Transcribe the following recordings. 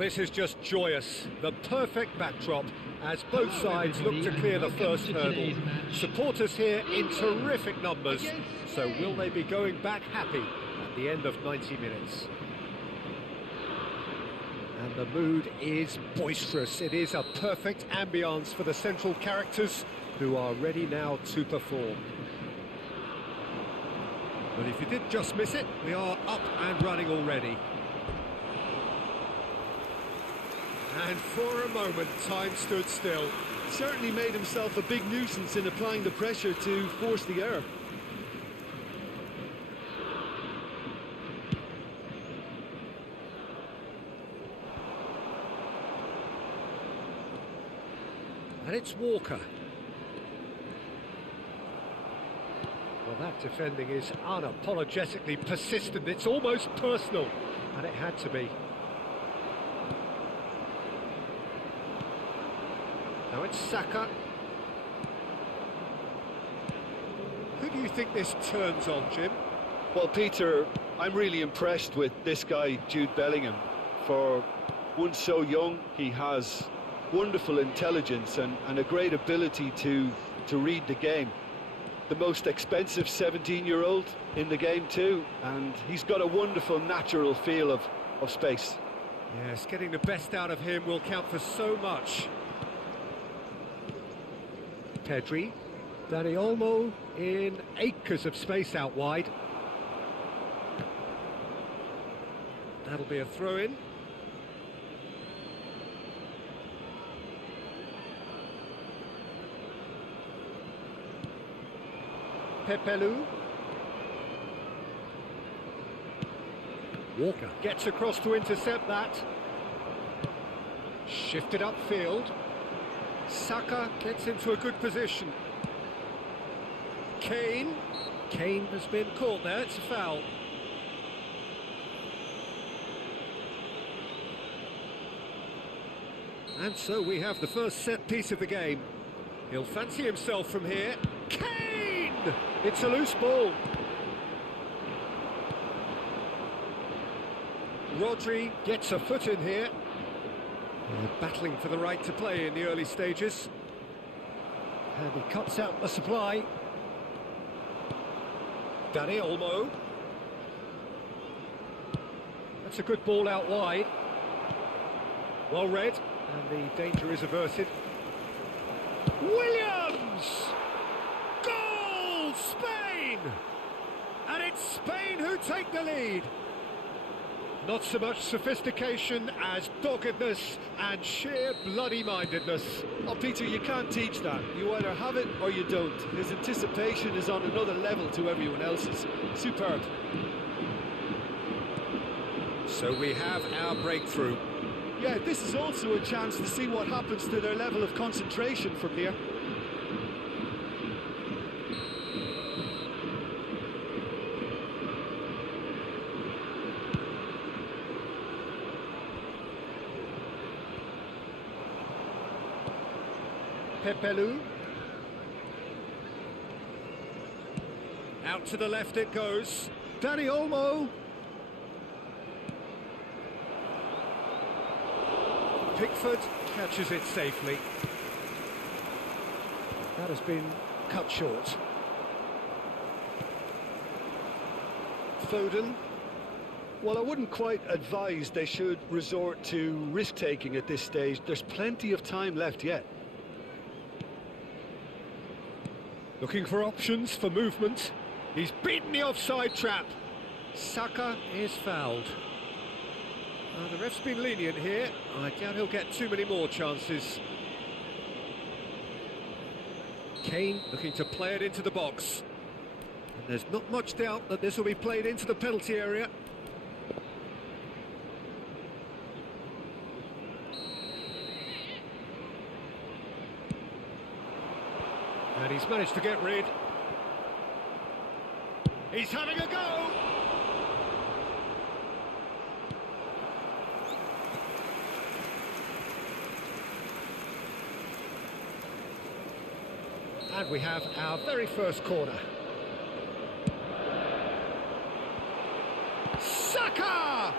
this is just joyous. The perfect backdrop as both sides look to clear the first hurdle. Supporters here in terrific numbers. So will they be going back happy at the end of 90 minutes? And the mood is boisterous. It is a perfect ambience for the central characters who are ready now to perform. But if you did just miss it, we are up and running already. And for a moment, time stood still. Certainly made himself a big nuisance in applying the pressure to force the error. And it's Walker. Well, that defending is unapologetically persistent. It's almost personal, and it had to be. Now it's Saka. Who do you think this turns on, Jim? Well, Peter, I'm really impressed with this guy, Jude Bellingham. For one so young, he has wonderful intelligence and a great ability to read the game. The most expensive 17-year-old in the game too, and he's got a wonderful natural feel of space. Yes, getting the best out of him will count for so much. Pedri, Dani Olmo in acres of space out wide. That'll be a throw-in. Pepelu. Walker gets across to intercept that. Shifted upfield. Saka gets into a good position. Kane has been caught there, it's a foul. And so we have the first set piece of the game. He'll fancy himself from here. Kane! It's a loose ball. Rodri gets a foot in here. Battling for the right to play in the early stages. And he cuts out the supply. Dani Olmo. That's a good ball out wide. Well read, and the danger is averted. Williams! Goal! Spain! And it's Spain who take the lead. Not so much sophistication as doggedness and sheer bloody-mindedness. Oh, Peter, you can't teach that. You either have it or you don't. His anticipation is on another level to everyone else's. Superb. So we have our breakthrough. Yeah, this is also a chance to see what happens to their level of concentration from here. Pepelu. Out to the left it goes. Dani Olmo. Pickford catches it safely. That has been cut short. Foden. Well, I wouldn't quite advise they should resort to risk-taking at this stage. There's plenty of time left yet. Looking for options for movement. He's beaten the offside trap. Saka is fouled. The ref's been lenient here. I doubt he'll get too many more chances. Kane looking to play it into the box. And there's not much doubt that this will be played into the penalty area. And he's managed to get rid. He's having a go! And we have our very first corner. Saka!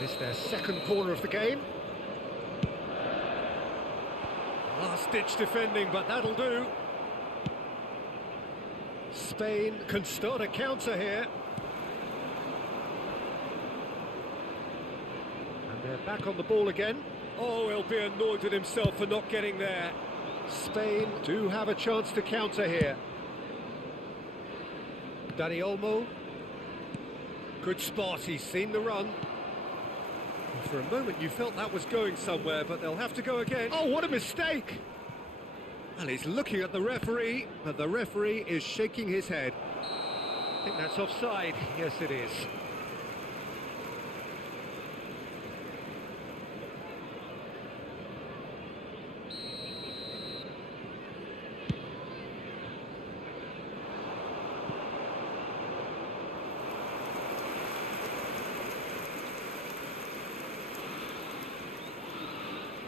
It's their second corner of the game. Last-ditch defending, but that'll do. Spain can start a counter here. And they're back on the ball again. Oh, he'll be annoyed with himself for not getting there. Spain do have a chance to counter here. Dani Olmo. Good spot, he's seen the run. For a moment you felt that was going somewhere, but they'll have to go again. Oh, what a mistake! And he's looking at the referee, but the referee is shaking his head. I think that's offside. Yes, it is.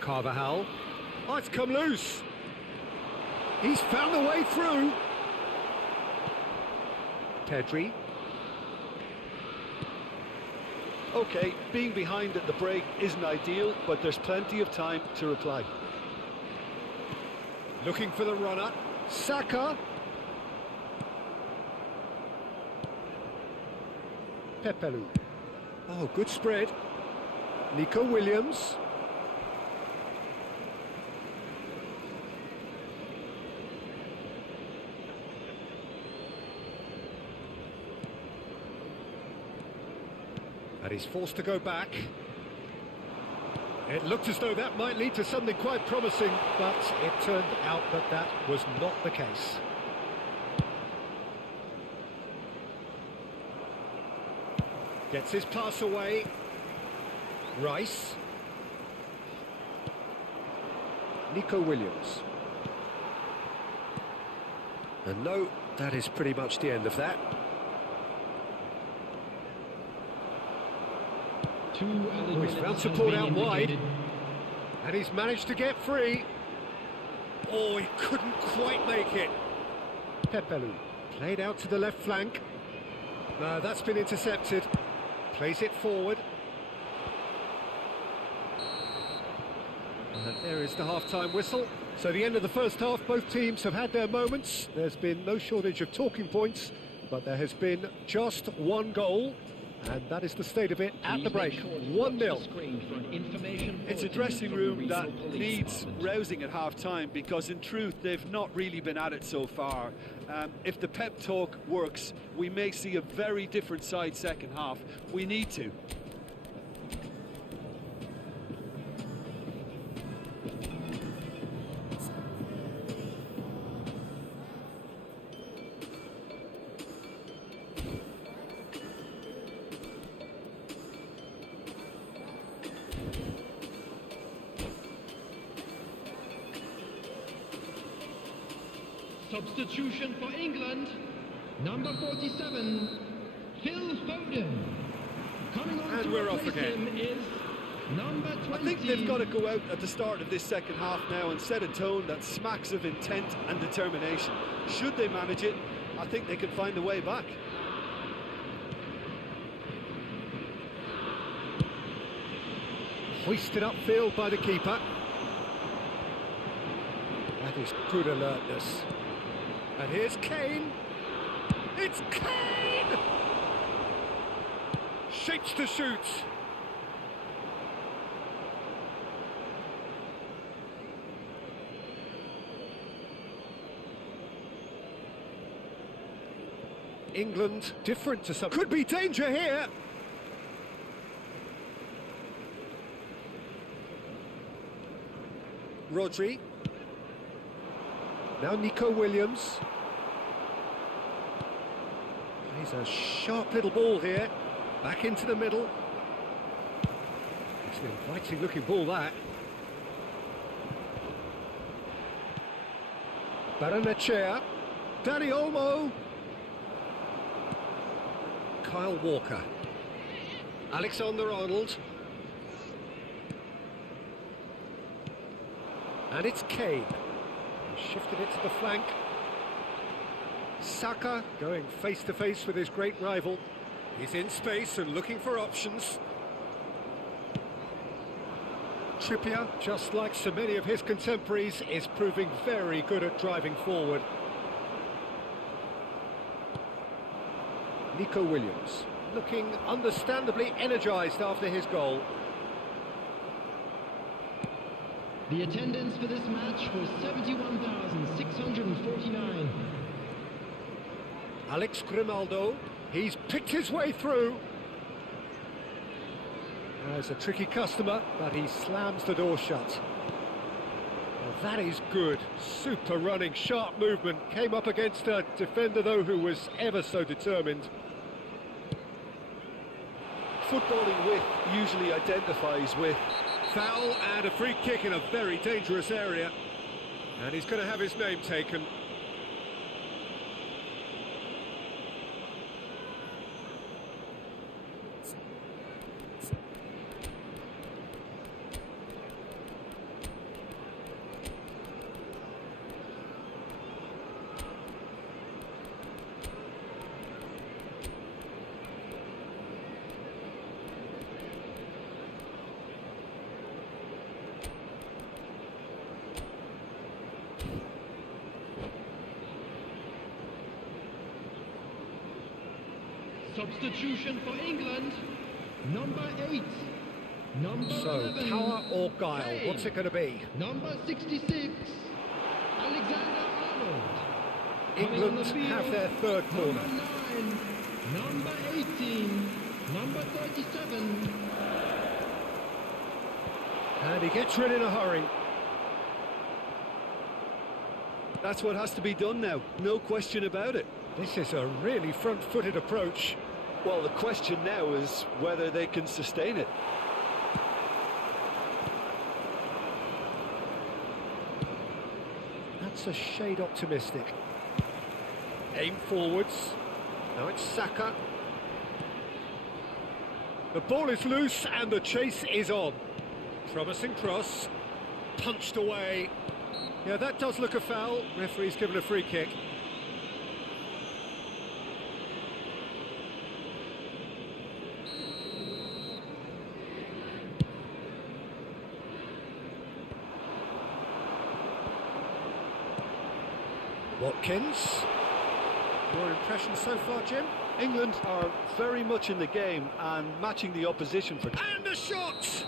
Carvajal. Oh, it's come loose. He's found a way through. Pedri. OK, being behind at the break isn't ideal, but there's plenty of time to reply. Looking for the runner. Saka. Pepelu. Oh, good spread. Nico Williams. And he's forced to go back. It looked as though that might lead to something quite promising, but it turned out that that was not the case. Gets his pass away. Rice. Nico Williams. And no, that is pretty much the end of that. Oh, he's found support out wide, and he's managed to get free. Oh, he couldn't quite make it. Pepelu played out to the left flank. No, that's been intercepted. Plays it forward. And there is the half-time whistle. So the end of the first half, both teams have had their moments. There's been no shortage of talking points, but there has been just one goal. And that is the state of it at the break. 1-0. It's a dressing room that needs rousing at half-time, because in truth they've not really been at it so far. If the pep talk works, we may see a very different side second half. We need to. Substitution for England, number 47, Phil Foden. Coming on and to we're off replace again. him is number 20. I think they've got to go out at the start of this second half now and set a tone that smacks of intent and determination. Should they manage it, I think they can find a way back. Hoisted upfield by the keeper. That is good alertness. And here's Kane. It's Kane! Shapes to shoot. England different to some. Could be danger here. Rodri. Now Nico Williams. He's a sharp little ball here. Back into the middle. It's an inviting looking ball, that. Baranechea. Dani Olmo. Kyle Walker. Alexander-Arnold. And it's Kane. He shifted it to the flank. Saka going face-to-face with his great rival. He's in space and looking for options. Trippier, just like so many of his contemporaries, is proving very good at driving forward. Nico Williams, looking understandably energised after his goal. The attendance for this match was 71,649. Alex Grimaldo, he's picked his way through. There's a tricky customer, but he slams the door shut. Well, that is good. Super running, sharp movement. Came up against a defender, though, who was ever so determined. Footballing width usually identifies with Foul and a free kick in a very dangerous area. And he's going to have his name taken. Substitution for England, number 8. Number So, 11. power or guile, Kane. what's it going to be? Number 66, Alexander Arnold. England Coming on the field, have their third corner. Number 9, number 18, number 37. And he gets rid in a hurry. that's what has to be done now, no question about it. This is a really front-footed approach. Well, the question now is whether they can sustain it. That's a shade optimistic. Aim forwards. Now it's Saka. The ball is loose and the chase is on. Promising cross. Punched away. Yeah, that does look a foul. Referee's given a free kick. Watkins. Your impression so far, Jim? England are very much in the game and matching the opposition for... And a shot!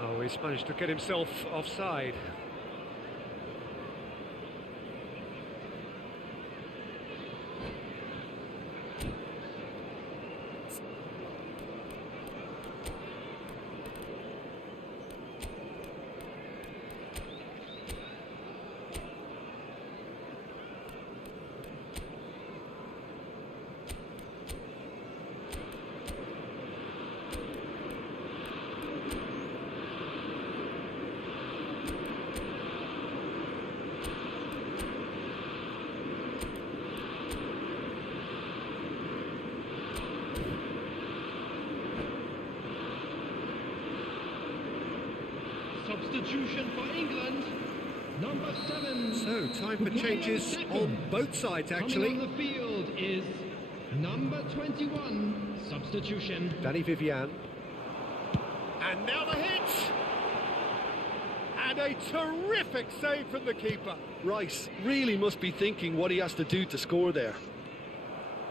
Oh, he's managed to get himself offside. Substitution for England, number 7. So, time for changes on both sides, actually. Coming on the field is number 21, substitution. Danny Vivian. And now the hit! And a terrific save from the keeper. Rice really must be thinking what he has to do to score there.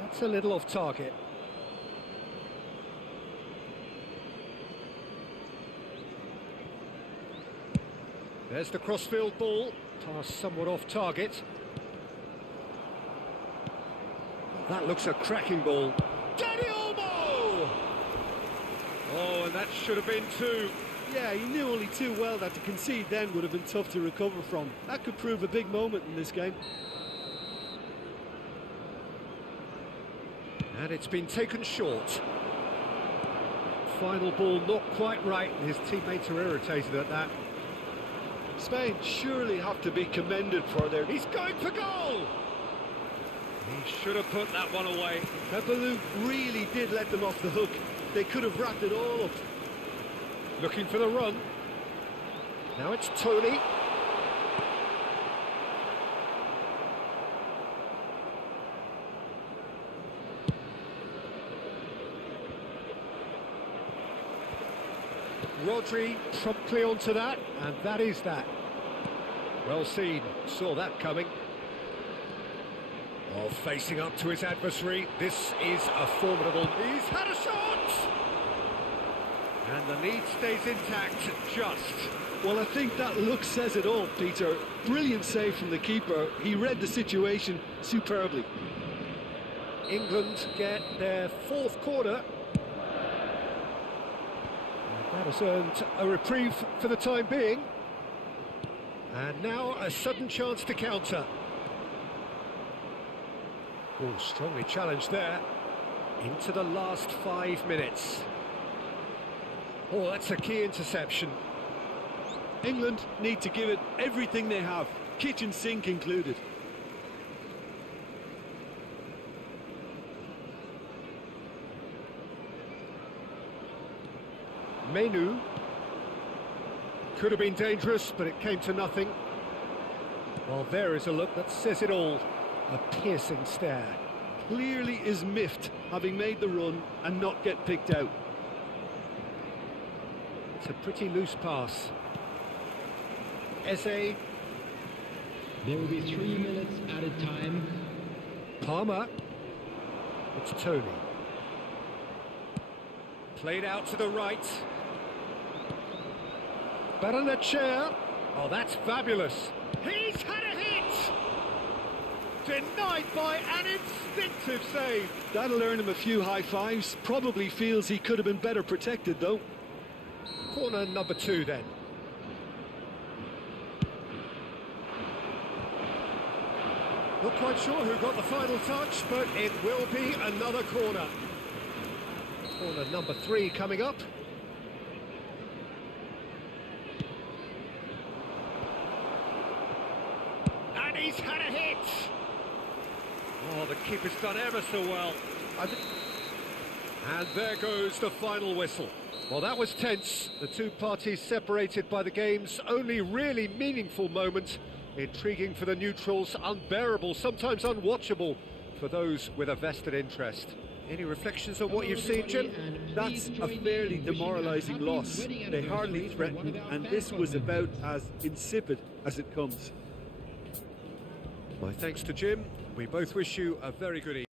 That's a little off target. There's the crossfield ball, pass somewhat off target. That looks a cracking ball. Danny Olmo! Oh, and that should have been two. Yeah, he knew only too well that to concede then would have been tough to recover from. That could prove a big moment in this game. And it's been taken short. Final ball not quite right, and his teammates are irritated at that. Spain surely have to be commended for their... He's going for goal! He should have put that one away. That balloon really did let them off the hook. They could have wrapped it all up. Looking for the run. Now it's Tony. Rodri promptly onto that, and that is that. Well seen, saw that coming. Oh, facing up to his adversary, this is a formidable... He's had a shot! And the lead stays intact, just. Well, I think that look says it all, Peter. Brilliant save from the keeper. He read the situation superbly. England get their fourth corner. That has earned a reprieve for the time being. And now a sudden chance to counter. Oh, strongly challenged there. Into the last 5 minutes. Oh, that's a key interception. England need to give it everything they have, kitchen sink included. Menu. Could have been dangerous, but it came to nothing. Well, there is a look that says it all. A piercing stare. Clearly is miffed, having made the run and not get picked out. It's a pretty loose pass. Eze. There will be 3 minutes added time. Palmer. It's Tony. Played out to the right. Baranachea. Oh, that's fabulous. He's had a hit! Denied by an instinctive save. That'll earn him a few high fives. Probably feels he could have been better protected, though. Corner number 2, then. Not quite sure who got the final touch, but it will be another corner. Corner number 3 coming up. And he's had a hit! Oh, the keeper's done ever so well. And there goes the final whistle. Well, that was tense. The two parties separated by the game's only really meaningful moment. Intriguing for the neutrals, unbearable, sometimes unwatchable for those with a vested interest. Any reflections on what you've seen, Jim? That's a fairly demoralising loss. They hardly threatened, and this was about as insipid as it comes. My thanks to Jim. We both wish you a very good evening.